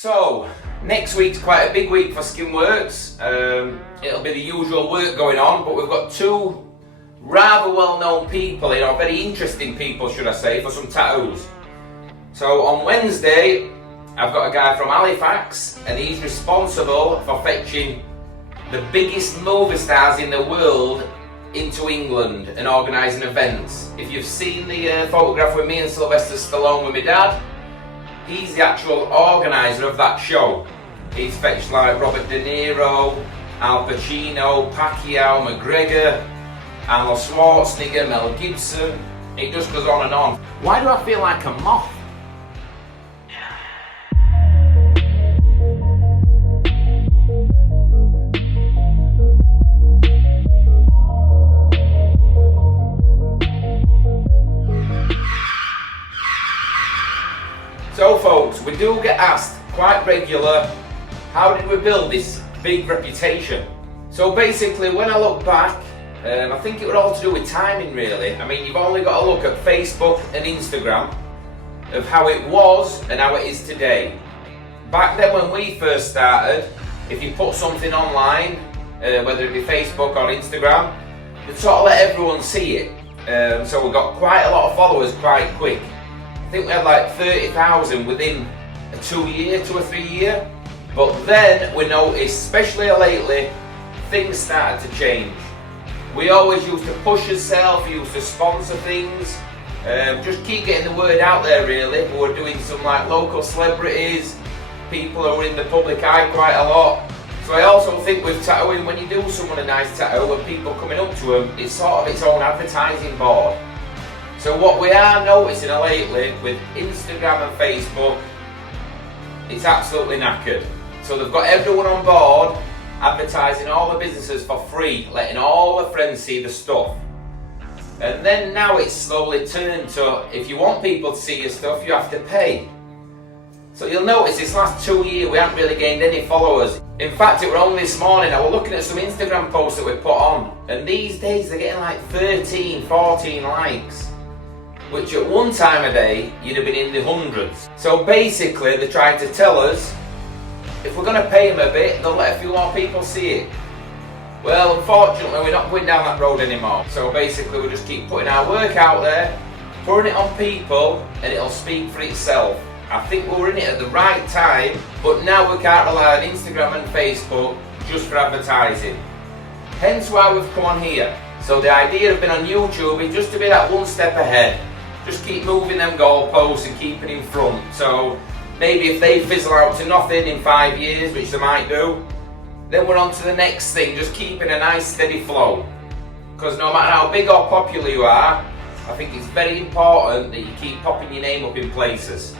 So, next week's quite a big week for Skinworks. It'll be the usual work going on, but we've got two rather well-known people, very interesting people should I say, for some tattoos. So on Wednesday, I've got a guy from Halifax, and he's responsible for fetching the biggest movie stars in the world into England and organising events. If you've seen the photograph with me and Sylvester Stallone with my dad, he's the actual organiser of that show. He's fetched like Robert De Niro, Al Pacino, Pacquiao, McGregor, Arnold Schwarzenegger, Mel Gibson. It just goes on and on. Why do I feel like a moth? So folks, we do get asked quite regular, how did we build this big reputation? So basically when I look back, I think it was all to do with timing really. I mean, you've only got to look at Facebook and Instagram of how it was and how it is today. Back then when we first started, if you put something online, whether it be Facebook or Instagram, you'd sort of let everyone see it. So we got quite a lot of followers quite quick. I think we had like 30,000 within a 2 or 3 year. But then we noticed, especially lately, things started to change. We always used to push ourselves, used to sponsor things, just keep getting the word out there really. We were doing some like local celebrities, people who were in the public eye quite a lot. So I also think with tattooing, when you do someone a nice tattoo and people coming up to them, it's sort of its own advertising board. So what we are noticing lately with Instagram and Facebook, it's absolutely knackered. So they've got everyone on board, advertising all the businesses for free, letting all the friends see the stuff. And then now it's slowly turned to, if you want people to see your stuff, you have to pay. So you'll notice this last 2 years we haven't really gained any followers. In fact, it were only this morning, I was looking at some Instagram posts that we put on, and these days they're getting like 13, 14 likes. Which at one time of day, you'd have been in the hundreds. So basically, they're trying to tell us, if we're going to pay them a bit, they'll let a few more people see it. Well, unfortunately, we're not going down that road anymore. So basically, we just keep putting our work out there, putting it on people, and it'll speak for itself. I think we were in it at the right time, but now we can't rely on Instagram and Facebook just for advertising. Hence why we've come on here. So the idea of being on YouTube is just to be that one step ahead. Just keep moving them goalposts and keeping in front. So maybe if they fizzle out to nothing in 5 years, which they might do, then we're on to the next thing, just keeping a nice steady flow. Because no matter how big or popular you are, I think it's very important that you keep popping your name up in places.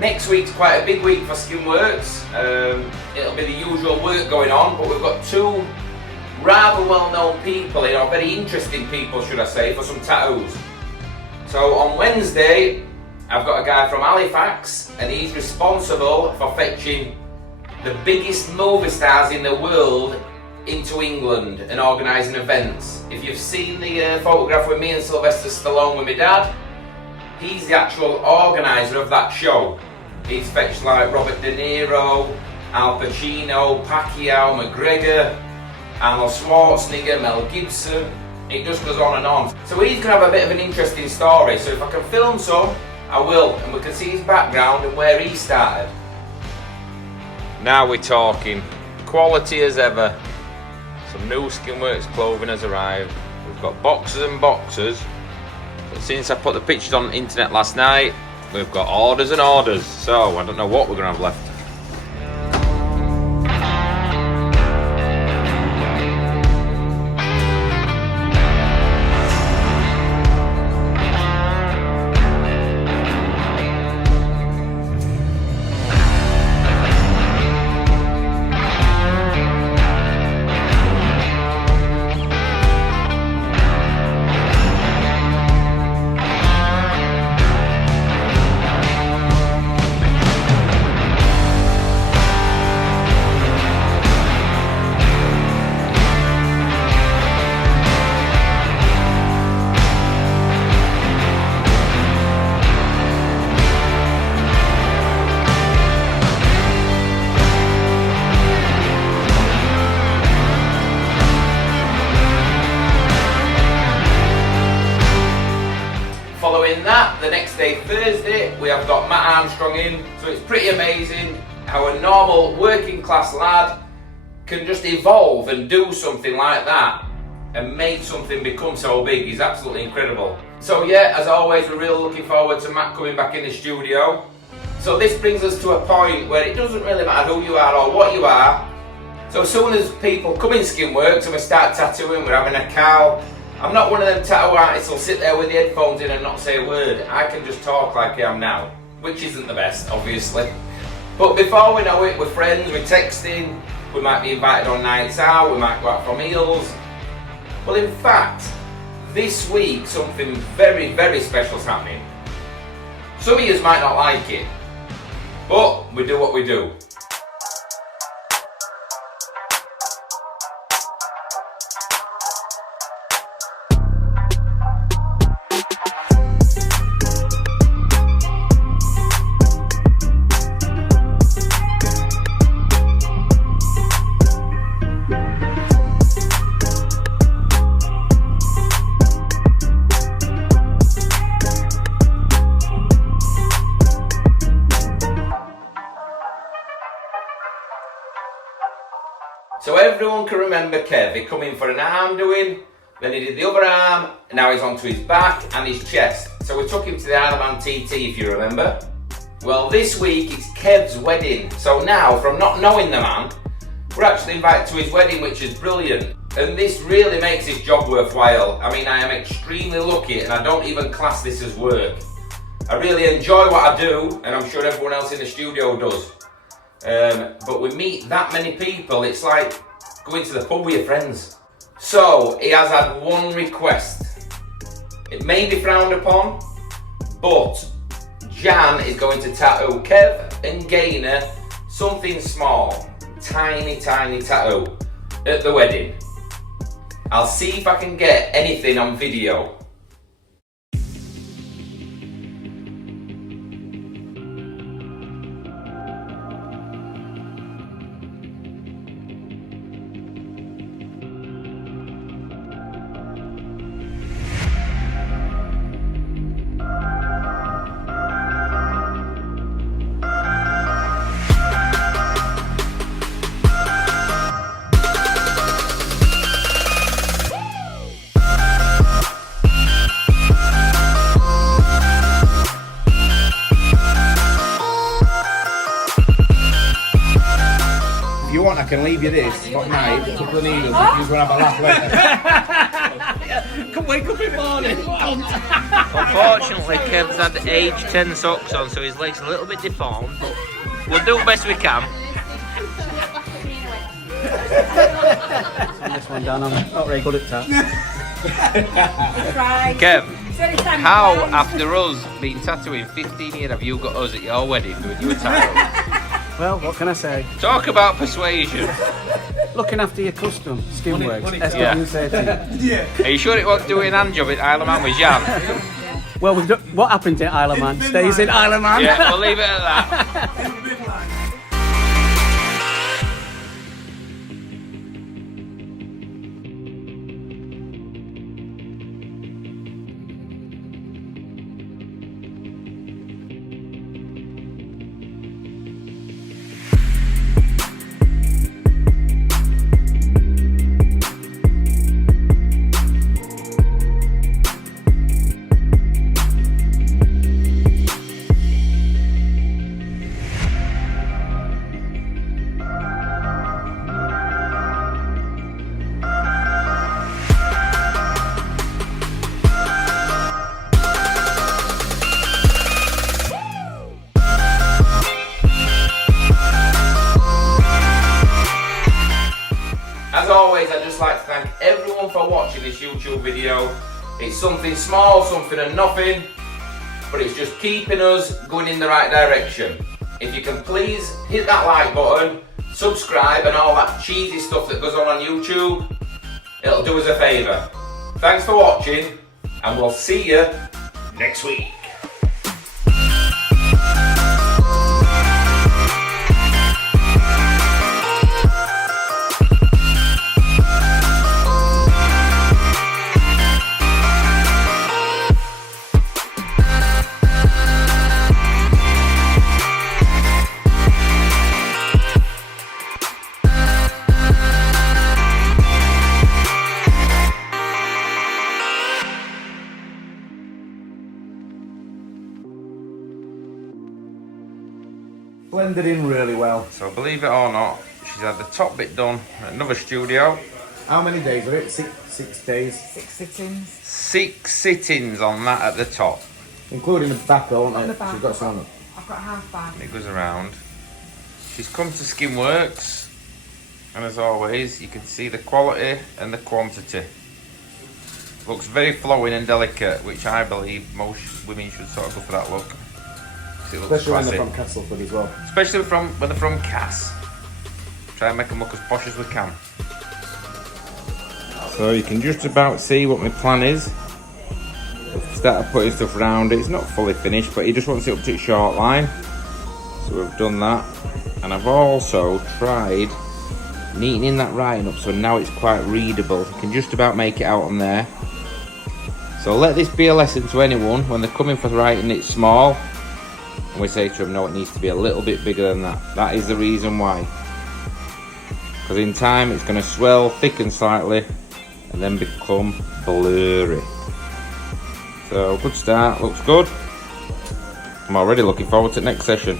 Next week's quite a big week for Skinworks. It'll be the usual work going on, but we've got two rather well-known people, very interesting people should I say, for some tattoos. So on Wednesday, I've got a guy from Halifax, and he's responsible for fetching the biggest movie stars in the world into England and organising events. If you've seen the photograph with me and Sylvester Stallone with my dad, he's the actual organiser of that show. He's fetched like Robert De Niro, Al Pacino, Pacquiao, McGregor, Arnold Schwarzenegger, Mel Gibson. It just goes on and on. So he's going to have a bit of an interesting story. So if I can film some, I will. And we can see his background and where he started. Now we're talking. Quality as ever. Some new Skinworks clothing has arrived. We've got boxes and boxes. But since I put the pictures on the internet last night, we've got orders and orders. So I don't know what we're going to have left. Following that, the next day, Thursday, we have got Matt Armstrong in. So it's pretty amazing how a normal working class lad can just evolve and do something like that and make something become so big. He's absolutely incredible. So yeah, as always, we're really looking forward to Matt coming back in the studio. So this brings us to a point where it doesn't really matter who you are or what you are. So as soon as people come in Skinworks and we start tattooing, we're having a cow, I'm not one of them tattoo artists who'll sit there with the headphones in and not say a word. I can just talk like I am now, which isn't the best, obviously. But before we know it, we're friends, we're texting, we might be invited on nights out, we might go out for meals. Well, in fact, this week something very, very special is happening. Some of you might not like it, but we do what we do. So everyone can remember Kev. He come in for an arm doing, then he did the other arm, and now he's onto his back and his chest. So we took him to the Isle of Man TT, if you remember. Well, this week it's Kev's wedding. So now, from not knowing the man, we're actually invited to his wedding, which is brilliant. And this really makes his job worthwhile. I mean, I am extremely lucky and I don't even class this as work. I really enjoy what I do, and I'm sure everyone else in the studio does. But we meet that many people, it's like going to the pub with your friends. So he has had one request. It may be frowned upon, but Jan is going to tattoo Kev and Gaynor something small, tiny tattoo at the wedding. I'll see if I can get anything on video. If you want, I can leave you this for tonight, a couple of needles, if you want to have a laugh later. Come wake up in the morning. Unfortunately, Kev's had age 10 socks on, so his leg's a little bit deformed, but we'll do the best we can. This one down, I'm not very good at that. Kev, how after us being tattooing 15 years have you got us at your wedding doing you a tattoo? Well, what can I say? Talk about persuasion. Looking after your custom, Skinworks, Yeah. SW13. Are you sure it wasn't doing a hand job at Isle of Man with Jan? Well, what happened in Isle of Man stays in Isle of Man. Yeah, we'll leave it at that. As always, I'd just like to thank everyone for watching this YouTube video. It's something small, something and nothing, but it's just keeping us going in the right direction. If you can please hit that like button, subscribe and all that cheesy stuff that goes on YouTube, it'll do us a favour. Thanks for watching, and we'll see you next week. blended in really well. So believe it or not, she's had the top bit done at another studio. How many days are it? 6 days. 6 sittings. 6 sittings on that at the top. Including the back, haven't On the it? back, She's got some. I've got half back. And it goes around. She's come to Skin Works, and as always, you can see the quality and the quantity. Looks very flowing and delicate, which I believe most women should sort of go for that look. It looks Especially when classy. they're from Castleford as well. Especially when they're from Cass. Try and make them look as posh as we can. So you can just about see what my plan is. I've started putting stuff around it. It's not fully finished, but he just wants it up to its short line. So we've done that. And I've also tried neatening that writing up so now it's quite readable. You can just about make it out on there. So let this be a lesson to anyone when they're coming for writing it small. And we say to them, no, it needs to be a little bit bigger than that. That is the reason why. Because in time it's going to swell, thicken slightly, and then become blurry. So good start, looks good. I'm already looking forward to the next session.